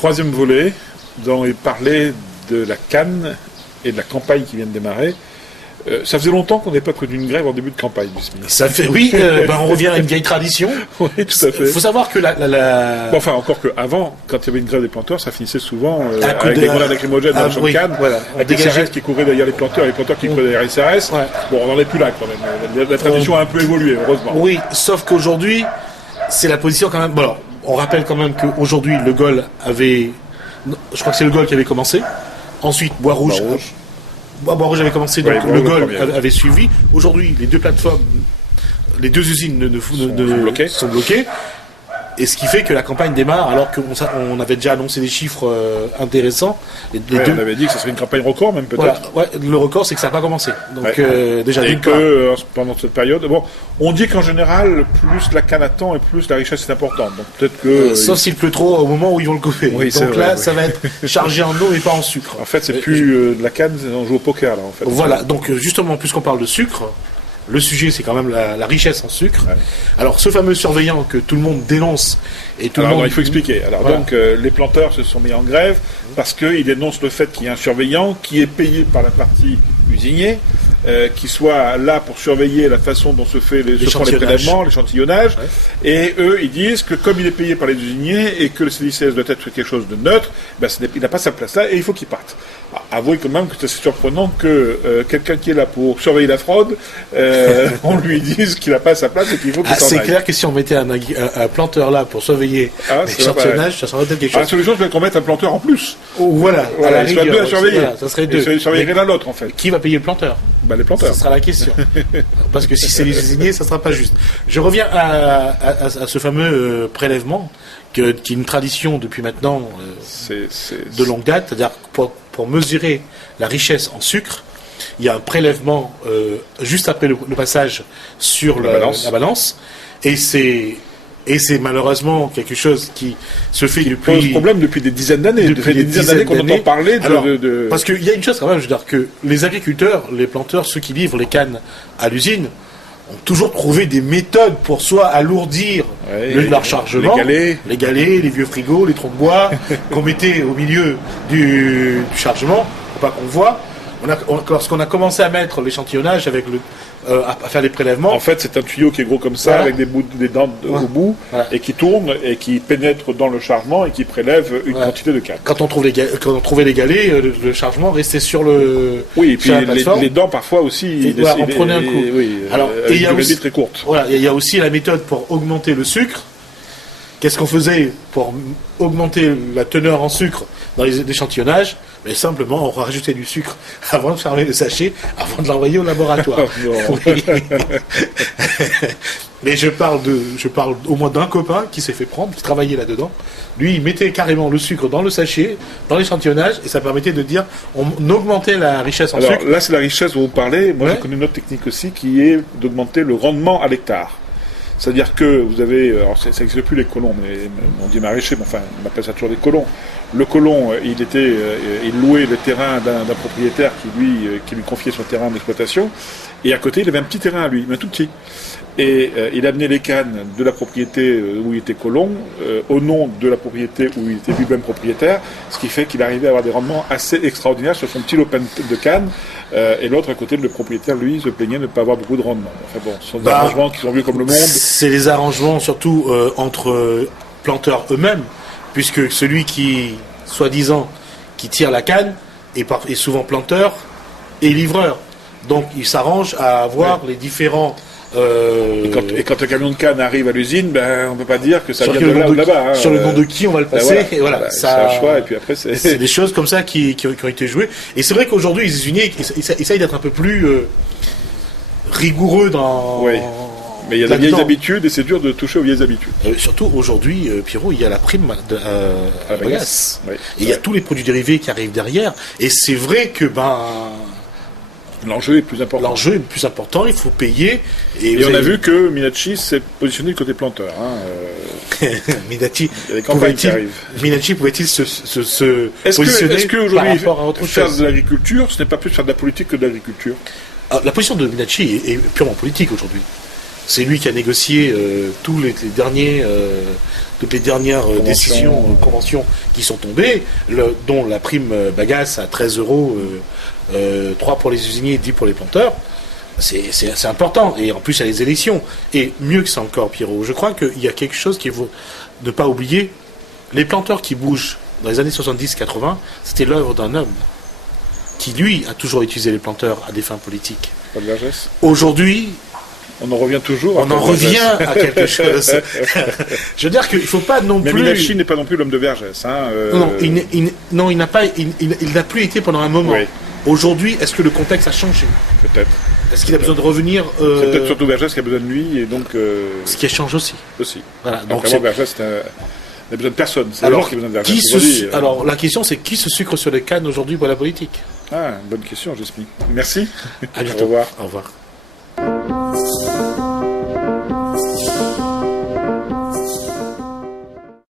troisième volet, nous allons parler de la canne et de la campagne qui vient de démarrer. Ça faisait longtemps qu'on n'avait pas connu une grève en début de campagne. Ça fait, oui, on revient à une vieille tradition. Oui, tout à fait. Il faut savoir que Bon, enfin, encore qu'avant, quand il y avait une grève des planteurs, ça finissait souvent avec des grenades lacrymogènes dans le champ de canne, voilà, avec des CRS qui couraient derrière les planteurs et les planteurs qui couraient derrière les CRS. Ouais. Bon, on n'en est plus là quand même. La tradition a un peu évolué, heureusement. Oui, sauf qu'aujourd'hui, c'est la position quand même... Bon, alors, on rappelle quand même qu'aujourd'hui, le GOL avait... Je crois que c'est le GOL qui avait commencé. Ensuite, Bois-Rouge avait commencé, donc le GOL avait suivi. Aujourd'hui, les deux plateformes, les deux usines sont bloquées. Et ce qui fait que la campagne démarre alors qu'on avait déjà annoncé des chiffres intéressants. On avait dit que ce serait une campagne record même peut-être. Voilà, le record c'est que ça n'a pas commencé. Donc déjà et que pendant cette période, bon, on dit qu'en général plus la canne attend et plus la richesse est importante. Donc peut-être que sauf s'il pleut trop au moment où ils vont le couper. Oui, donc là, ça va être chargé en eau et pas en sucre. En fait, c'est plus de la canne, on joue au poker là en fait. Voilà, donc justement puisqu'on parle de sucre. Le sujet, c'est quand même la richesse en sucre. Ouais. Alors, ce fameux surveillant que tout le monde dénonce et tout le monde... il faut expliquer. Alors, donc, les planteurs se sont mis en grève parce qu'ils dénoncent le fait qu'il y a un surveillant qui est payé par la partie usinier, qui soit là pour surveiller la façon dont se font les prélèvements, l'échantillonnage. Ouais. Et eux, ils disent que comme il est payé par les usiniers et que le CDCS doit être quelque chose de neutre, il n'a pas sa place là et il faut qu'il parte. Avouez quand même que c'est surprenant que quelqu'un qui est là pour surveiller la fraude, on lui dise qu'il n'a pas sa place et qu'il faut qu'il s'en aille. C'est clair que si on mettait un planteur là pour surveiller l'échantillonnage, ça serait peut-être quelque chose. La solution serait qu'on mette un planteur en plus. Voilà, à la rigueur, deux à surveiller. Ça serait deux. Et surveillerait l'un l'autre en fait. Qui va payer le planteur ? Les planteurs. Ce sera la question. Parce que si c'est les usiniers, ça ne sera pas juste. Je reviens à ce fameux prélèvement qui est une tradition depuis maintenant de longue date, c'est-à-dire pour mesurer la richesse en sucre, il y a un prélèvement juste après le passage sur la balance, et c'est malheureusement quelque chose qui se fait depuis... pose problème depuis des dizaines d'années. Depuis des dizaines d'années qu'on entend parler de... Parce qu'il y a une chose quand même, je veux dire, que les agriculteurs, les planteurs, ceux qui livrent les cannes à l'usine, ont toujours trouvé des méthodes pour soit alourdir leur chargement, les galets, les vieux frigos, les troncs de bois, qu'on mettait au milieu du chargement, pour pas qu'on voit. Lorsqu'on a commencé à mettre l'échantillonnage avec à faire les prélèvements. En fait, c'est un tuyau qui est gros comme ça, avec des dents au bout, et qui tourne, et qui pénètre dans le chargement, et qui prélève une quantité de canne. Quand on trouvait les galets, le chargement restait sur le... Oui, et puis les dents, parfois aussi, on prenait un coup. Alors, et il y a aussi, très courte. Voilà, il y a aussi la méthode pour augmenter le sucre. Qu'est-ce qu'on faisait pour augmenter la teneur en sucre dans les échantillonnages? Mais simplement, on rajoutait du sucre avant de fermer le sachet, avant de l'envoyer au laboratoire. Mais je parle au moins d'un copain qui s'est fait prendre, qui travaillait là-dedans. Lui, il mettait carrément le sucre dans le sachet, dans l'échantillonnage, et ça permettait de dire, on augmentait la richesse en sucre. Alors là, c'est la richesse dont vous parlez. Moi, je connais une autre technique aussi, qui est d'augmenter le rendement à l'hectare. C'est-à-dire que vous avez, alors ça n'existe plus les colons, mais on dit maraîcher, mais enfin, on appelle ça toujours des colons. Le colon, il louait le terrain d'un propriétaire qui lui confiait son terrain d'exploitation, et à côté, il avait un petit terrain à lui, mais un tout petit. Et il amenait les cannes de la propriété où il était colon, au nom de la propriété où il était lui-même propriétaire, ce qui fait qu'il arrivait à avoir des rendements assez extraordinaires sur son petit lopin de canne, et l'autre à côté, le propriétaire, lui, se plaignait de ne pas avoir beaucoup de rendement. Enfin bon, ce sont des arrangements qui sont vus comme le monde. C'est les arrangements surtout entre planteurs eux-mêmes, puisque celui qui, soi-disant, qui tire la canne est souvent planteur et livreur. Donc il s'arrange à avoir les différents... Et quand un camion de canne arrive à l'usine, on ne peut pas dire que ça vient de là ou là-bas. Sur le nom de qui on va le passer. Et voilà, c'est un choix, et puis après c'est des choses comme ça qui ont été jouées. Et c'est vrai qu'aujourd'hui, les usiniers essayent d'être un peu plus rigoureux dans... Oui. Mais il y a des vieilles habitudes, et c'est dur de toucher aux vieilles habitudes. Surtout aujourd'hui, Pierrot, il y a la prime à la bagasse. Oui, et il y a tous les produits dérivés qui arrivent derrière. Et c'est vrai que l'enjeu est plus important. L'enjeu est plus important, il faut payer. Et on a vu que Minacci s'est positionné du côté planteur. Minacci pouvait-il se positionner est-ce qu'aujourd'hui, par rapport à autre faire chose de l'agriculture, ce n'est pas plus faire de la politique que de l'agriculture? La position de Minacci est purement politique aujourd'hui. C'est lui qui a négocié toutes les dernières décisions, conventions qui sont tombées, dont la prime bagasse à 13 €, 3 pour les usiniers et 10 pour les planteurs. C'est important. Et en plus, il y a les élections. Et mieux que ça encore, Pierrot, je crois qu'il y a quelque chose qu'il faut ne pas oublier. Les planteurs qui bougent dans les années 70-80, c'était l'œuvre d'un homme qui, lui, a toujours utilisé les planteurs à des fins politiques. Paul Vergès. Aujourd'hui... On en revient toujours. On en revient à quelque chose. Je veux dire qu'il ne faut pas non plus... Mais Minachi n'est pas non plus l'homme de Vergès. Hein, Non, il n'a plus été pendant un moment. Oui. Aujourd'hui, est-ce que le contexte a changé? Peut-être. Est-ce qu'il a besoin de revenir C'est peut-être surtout Vergès qui a besoin de lui, et donc... Ce qui change aussi. Voilà. Donc Vergès, n'a besoin de personne. C'est alors qui a besoin de Vergès. Alors, la question, c'est qui se sucre sur les cannes aujourd'hui pour la politique? Ah, bonne question, Jasmine. Merci. À bientôt. Au revoir. Au revoir.